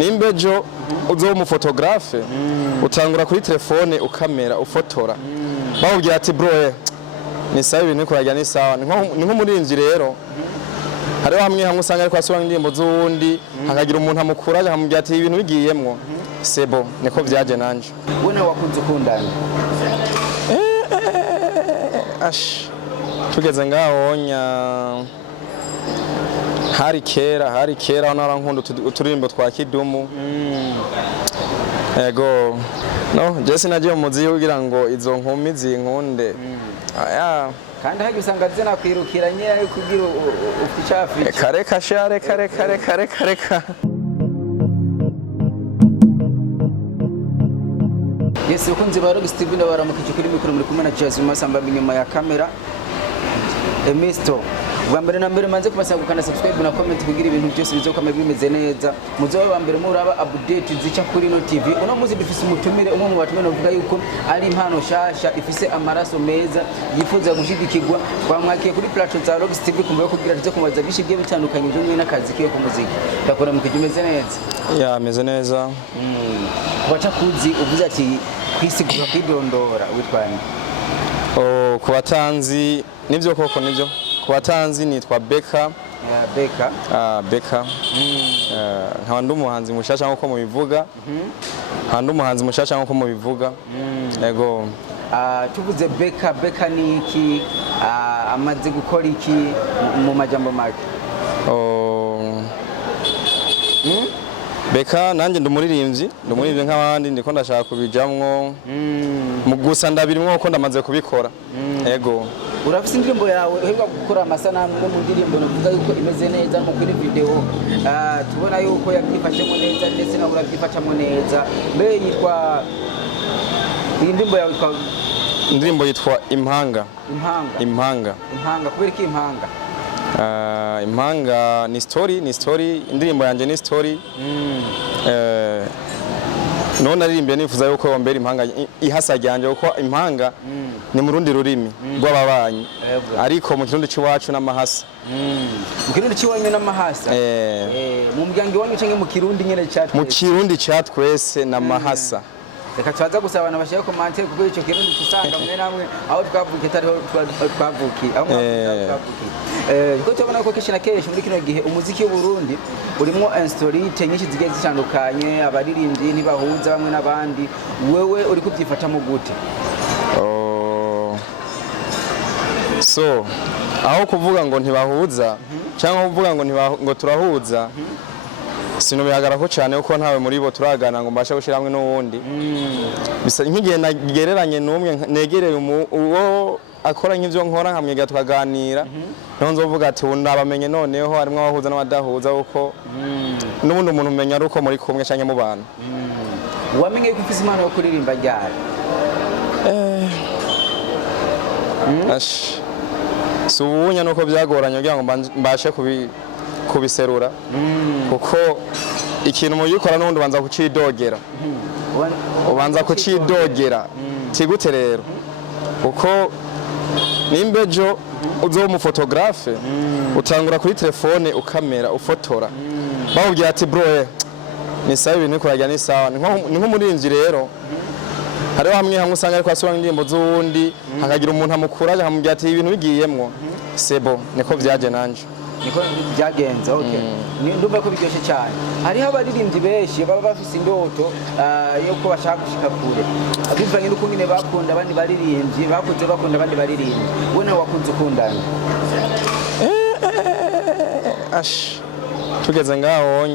nimbejo uzo mu photographe utangura kuri telefone ukamera ufotora bawugira ati bro ni sawa ibintu kurajya ni sawa ni nko murinzi rero hariho hamwe usanga ariko asubira indirimbo z'uwundi hakagira umuntu amukuraje akamubwira ati ibintu bigiyemwo sebo niko vyaje nanje wena wakunze ukundana tugeze ngaho hari kera narankunda uturirimbo twa Kidumu ego no Jesse nagiye mu muzi kugira ngo izo nkumi zinkunde kandi hagi usanga zena kwirukiranye kugira uficafi kareka share kareka Yes ukunze baro Steve ndabaramukije kuri mikoro muri kumwe na Jazz Masamba inyuma ya kamera Emisto bwa mbere na mbere manze kubasaba gukanda subscribe na comment kugira ibintu byose bizokamera bimeze neza muzoba ba mbere muraba update zica kuri no TV uno muzi dufise umutumire umwe mu batumire uvuga yuko ari impano shasha ifise amaraso meza yifuza gushigikirwa twamwakiye kuri platform za Rock TV kumbe kugira tuze kumaza bishi bye bitandukanye byo mwina kazi kiyo ku muziki ndakora mu kijumeze neza ameze neza wacha kuzi uvuze ati kwisigura kwidondora witwanye kubatanzi nivyo koko nivyo kubatanzi nitwa Beka Beka nkaba ndi umuhanzi mushasha nko mubivuga handi umuhanzi mushasha nko mubivuga yego tuvuze Beka ni iki amaze gukora iki mu majambo make Beka nanje ndumuririmbyi nk'abandi ndiko ndashaka kubijamwo mu gusa ndabirimwo ko ndamaze kubikora yego urafise indirimbo yawe uheruka gukora amasanamu no mu ndirimbo navuga yuko imeze neza nko kuri video tubona yuko yabyifashemo neza ndetse na urabyifashamo neza mbe yitwa indirimbo yawe yitwa indirimbo yitwa Impanga kubera iki Impanga Impanga ni story indirimbo yanje ni story none aririmbiye nifuza yuko yombera impanga ihasa ryanje uko impanga ni mu rundi rurimi rw'ababanyi ariko mu kirundi ciwacu n'amahasa mu kirundi ciwanyu n'amahasa mu muryango wanyu canke mu kirundi nyene cyatwese mu kirundi cyatwese n'amahasa reka twaza gusaba abantu bashaka commenter kuko ico kirundi tusanga mwe namwe aho twavukiye tariho twavukiye aho twavukiye ko tubona ko kenshi na kenshi muri kino gihe umuziki w'u Burundi urimo instruite nyinshi zigiye zitandukanye abaririmbyi ntibahuza bamwe n'abandi wewe uri kubyifatamo gute so aho kuvuga ngo ntibahuza cyangwa kuvuga ngo turahuza sino bihagarako cyane uko ntawe muri bo turagana ngo mbashe gushira hamwe n'uwundi bisa nk'igihe nagereranye n'umwe negereye uwo akora nk'ivyo nkora nkamwiga tukaganira no nzovuga ati unabamenye noneho harimo abahuza n'abadahuza uko n'ubundi umuntu umenya ari uko muri kumwe cyangwa mu bantu wamenye ko ufise impano yo kuririmba ryari subunya nuko byagoranye kugira ngo mbashe kubiserura kuko ikintu mu yikora n'ubundi ubanza kucidogera tigute rero kuko nimbejo uzo mu photographe utangura kuri telefone ukamera ufotora bawugira ati bro ni sawa ibintu kurajya ni sawa ni nko murinzi rero hariho hamwe usanga ariko asubira indirimbo z'uwundi hakagira umuntu amukuraje akamubwira ati ibintu bigiyemwo sebo niko vyaje nanje niko byagenze okay ndumva ko biryoshye cyane hariho abaririmbyi benshi baba bafise indoto yo ko bashaka gushika kure abivanye n'uko nyine bakunda abandi baririmbyi bakunze bakunda abandi baririmbyi wena wakunze ukundana tugeze ngaho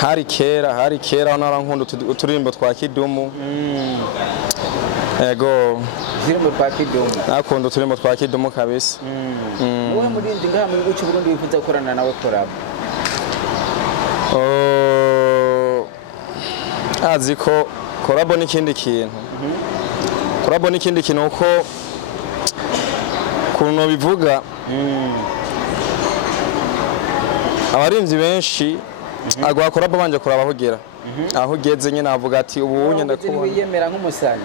hari kera narankunda uturirimbo twa Kidumu ego zirimo twa Kidumu nakunda uturimo twa Kidumu kabisa wowe murindi ngaha mu gihugu cy'u Burundi wifuza gukorana nawe collab azi ko collab ni ikindi kintu uko kuno bivuga abarimvyi benshi aguha collab banje kuraba aho aho ugeze nyene avuga ati ubu nyenda kubona wiyemera nk'umusani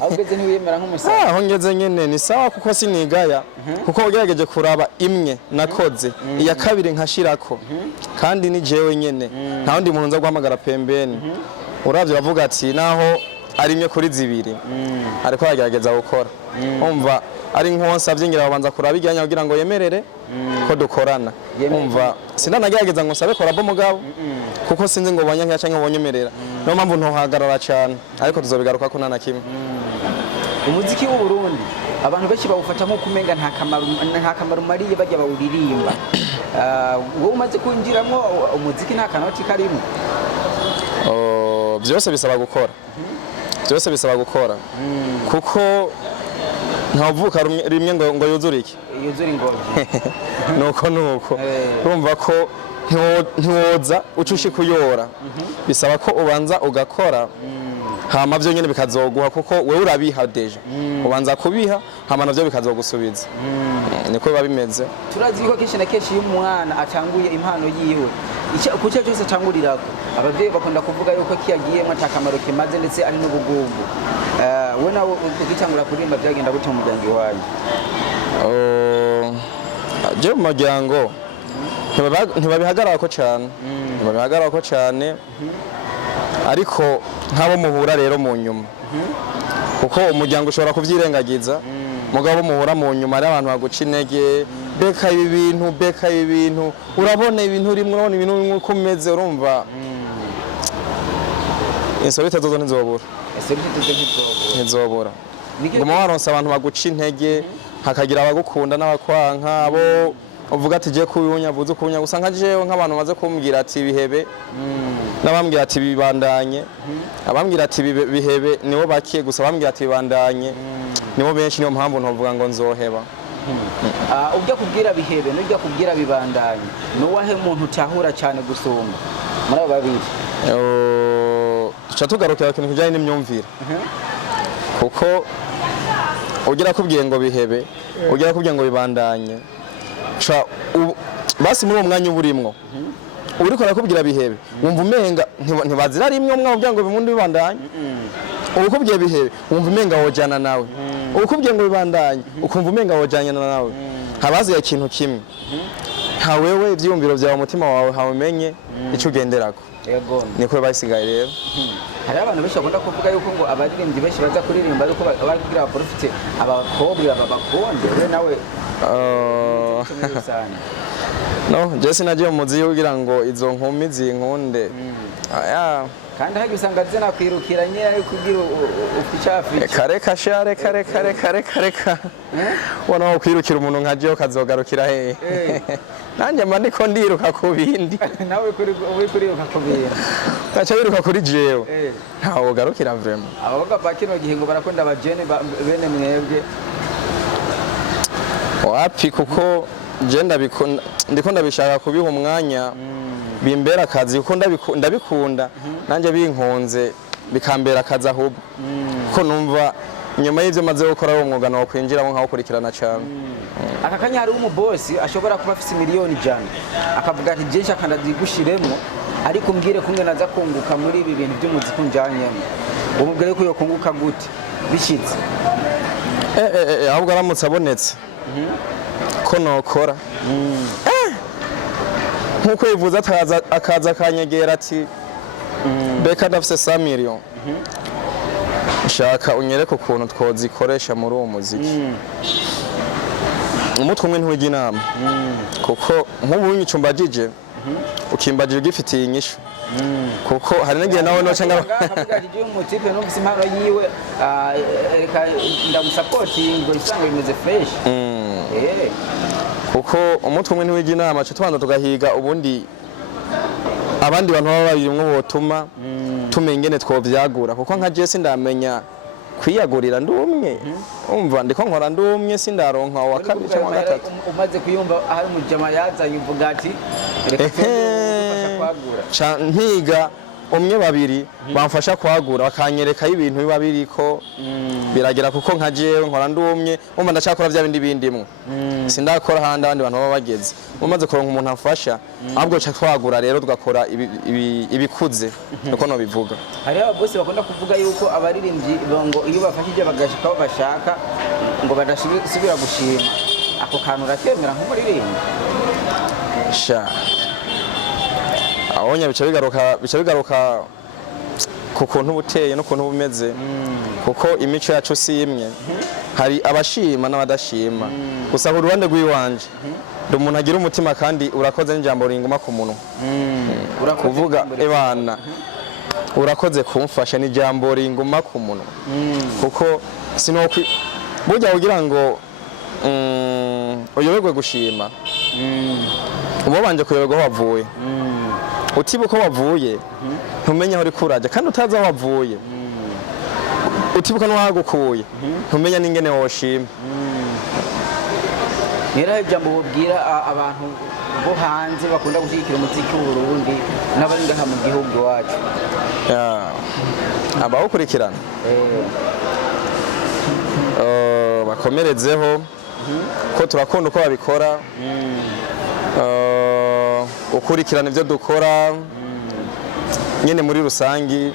aho ugeze ntiwiyemera nk'umusani aho ngeze nyene ni sawa kuko sinigaya kuko ugerageje kuraba imwe nakoze iya kabiri nkashirako kandi ni jewe nyene nta wundi muntu nza guhamagara pembeni uravye bavuga ati naho ari imwe kuri zibiri ariko yagerageza gukora umva ari nk'onsavye ngira babanza kuraba iganya kugira ngo yemerere ko dukorana umva sindanagerageza ngo sabe collab mugabo kuko sinzi ngo banyanka canke bonyemerera no mpamvu ntohagarara cyane ariko tuzobigaruka ko nana kimwe umuziki w'u Burundi abantu benshi bawufata nko kumenga nta kamaro mariye bajya bawuririmba wowe umaze kwinjiramo umuziki nta kanoti karimo byose bisaba gukora kuko ntavuka rimwe ngo yuzure iki yuzure ingobyi nuko urumva ko ntiwoza ucushi kuyora bisaba ko ubanza ugakora hama byo nyene bikazoguha kuko wewe urabiha deja ubanza kubiha hama navyo bikazogusubiza niko biba bimeze turazi ko kenshi na kenshi iyo umwana atanguye impano yiwe kucyo cyose atangurirako abavyeyi bakunda kuvuga yuko kiyagiyemo atakamaro kimaze ndetse ari n'ubugumbu we nawe ukitangura kuririmba byagenda gute mu muryango wanyu je mu muryango ntibabihagararako cyane ariko nk'abo muhura rero mu nyuma kuko umuryango ushobora kuvyirengagiza mugabo muhura mu nyuma ari abantu baguca intege beka ibi bintu urabona ibintu urimo uko umeze urumva insolite zozo ntizobura nguma waronse abantu baguca intege hakagira abagukunda n'abakwanka abo uvuga ati je kubunya vuze kubunya gusa nka jewe nk'abantu maze kumbwira ati bihebe nabambwira ati bibandanye abambwira ati bihebe nibo bakiye gusa bambwira ati bibandanye nibo benshi niyo mpamvu ntovuga ngo nzoheba ujya kubwira bihebe n'ujya kubwira bibandanye nuwahe muntu utahura cyane gusumba muri abo babiri tuca tugarukira ikintu kijanye n'imyumvire kuko ugira kubwiye ngo bihebe ugira kubwiye ngo bibandanye basi muri uwo mwanya uba urimwo uriko arakubwira bihebe wumva umenga ntibazira rimwe umwe kugira ngo bimundi bibandanye ubukubwiye bihebe wumva umenga wojana nawe ubukubwiye ngo bibandanye ukumva umenga wojana nawe habaziye ikintu kimwe nta wewe ivyiyumviro vyawe umutima wawe hawumenye ico ugenderako niko basigaye rero hari abantu benshi bakunda kuvuga yuko ngo abaririmbyi benshi baza kuririmba ariko bari kugira abaprofite abakobwa babakonde we nawe no Jesse nagiye muzi kugira ngo izo nkumi zinkunde kandi hari usanga zena kwirukiranye kugira uficafi kareka share kareka wana kwirukira umuntu nkaje ukazogarukira he nanje mba ndiko ndiruka ku bindi nawe uri kuriruka ku bindi tacha wiruka kuri jewe ntawo garukira vraiment abavuga pa kino gihe ngo barakunda abajene bene mwebwe wapi kuko je ndiko ndabishaka kubiha umwanya bimbera akazi kuko ndabikunda nanje binkunze bikambera akazi ahubwo ko numva nyuma y'ivyo maze gukora uwo mwuga no kwinjiramo nkawukurikirana cyane aka kanya hari umubosi ashobora kuba afise miliyoni jana akavuga ati je nshaka ndazigushiremo ariko mbwire kumwe naza kunguka muri ibi bintu by'umuziki njanyemo umubwire ko yo kunguka gute bishitse ahubwo aramutse abonetse ko nokora nkuko yivuza akaza akanyegera ati beka ndafise 100 million shaka unyereke ukuntu twozikoresha muri uwo muziki umutwe umwe ntiwiga inama kuko nk'ubu nyicumbagije ukimbagije ugifitiye inyishu kuko hari n'igihe nawe noca ngavuga ati umutipe numvise impano yiwe reka ndamusapotinga isanga bimeze fresh kuko umutwe umwe ntiwiga inama cyo tubanza tugahiga ubundi abandi bantu baba babirimwo botuma tumenya ingene twovyagura kuko nka Jesse ndamenya kwiyagurira ndumwe umva ndiko nkora ndumwe sindaronka wa kabiri cyangwa gatatu umaze kuyumva hari umujama yazanye uvuga ati reka twafasha kwagura ntiga umwe babiri bamfasha kwagura bakanyereka ibintu biba biriko biragira kuko nka jewe nkora ndumye umva ndacakora bya bindi bindimwe sindakora handi abandi bantu baba bageze umaze kuronka umuntu afasha ahubwo cha twagura rero tugakora ibikuze uko no bivuga. Hari abose bakunda kuvuga yuko abaririmbyi ngo iyo bafashije bagashika aho bashaka ngo badasubira gushima ako kantu rakemera nk'umuririmbyi sha ahonya bica bigaruka ku kuntu buteye no kuntu bumeze kuko imico yacu si imwe hari abashima n'abadashima gusa ku ruhande rw'iwanje ndi umuntu agira umutima kandi urakoze n'ijambo ringuma ku munwa kuvuga ebana urakoze kumfasha n'ijambo ringuma ku munwa kuko sinokwi burya kugira ngo uyoberwe gushima umubanje kuyoberwa aho wavuye utibuka aho wavuye ntumenye aho uri kuraja kandi utazi aho wavuye utibuka n'uwahagukuye ntumenya n'ingene woshima. Nira ijambo bubwira abantu bo hanze bakunda gushyigikira umuziki w'Uburundi n'abari ngaha mu gihugu wacu abawukurikirana bakomerezeho ko turakunda uko babikora ukurikirana ibyo dukora nyine muri rusangi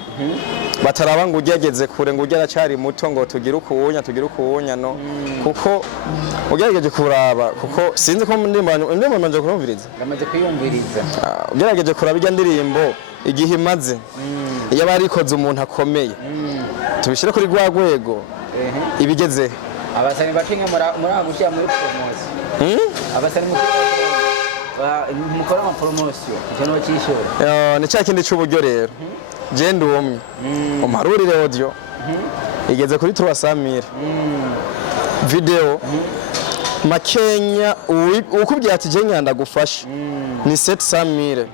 bataraba ngo ugegeze kure ngo ugeracyari muto ngo tugire ukuwunya no kuko ugerageje kuraba kuko sinzi ko ndimo manje kurumviriza ndamaze kuyumviriza ugerageje kuraba ijya ndirimbo igihe imaze iyo barikoze umuntu akomeye tubishire kuri rwa rwego ibigeze abasani bakinye muri agushyira muri promotion abasani mukora ama promotion cyo cyishora ni cya kindi cy'uburyo rero je ndi umwe umarurire audio igeze kuri 300,000 video makenya ukubwiye ati je nyanda gufasha ni 700,000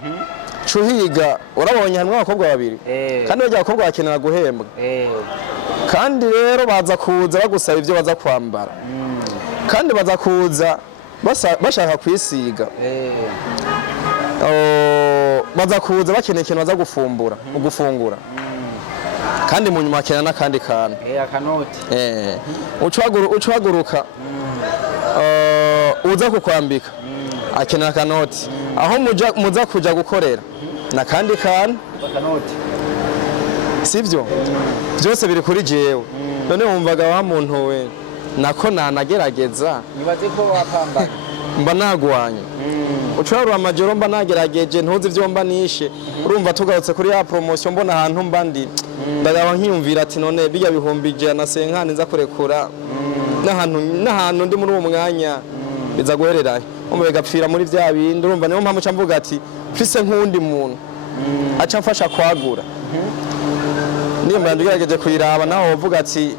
cuhiga urabonye hamwe abakobwa babiri kandi bajya abakobwa bakenera guhembwa kandi rero baza kuza bagusaba ibyo baza kwambara kandi baza kuza bashaka kwisiga baza kuza bakeneye ikintu baza gufungura kandi mu nyuma akenera n'akandi kantu ucwaguruka uza kukwambika akenera akanoti aho muza kuja gukorera n'akandi kantu sivyo byose biri kuri jewe none wumvaga wa muntu we nako nanagerageza nibaze ko wapambana mba nagwanye ucwarura amajoro mba nagerageje ntuzi ibyo mba nishe urumva tugarutse kuri ya promotion mbona ahantu mba ndi ndagaba nkiyumvira ati none bijya bihumbi ijana senkani nza kurekura n'ahantu ndi muri uwo mwanya biza guhererahe umwe gapfira muri vya bindi urumva niyo mpamvu camvuga ati mfise nk'undi muntu aca mfasha kwagura niyo mba ndagerageje kuyiraba naho uvuga ati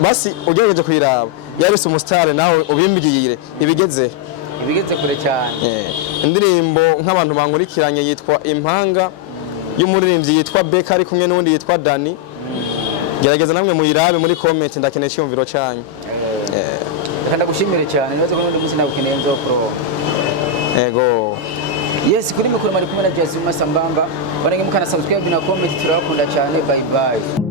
basi ugerageje kuyiraba yarise umusitari nawe ubimbwire ibigeze kure cyane indirimbo nk'abantu bankurikiranye yitwa Impanga y'umuririmbyi yitwa Beka ari kumwe n'undi yitwa Dani gerageza namwe muyirabe muri comment ndakeneye cyumviro cyanyu kandi gushimire cyane nibaze ko n'undi munsi nabukeneye nzo pro ego yes kuri mikoro mari kumwe na Jazzy Masambamba barenge mukana subscribe na comment turabakunda cyane bye bye.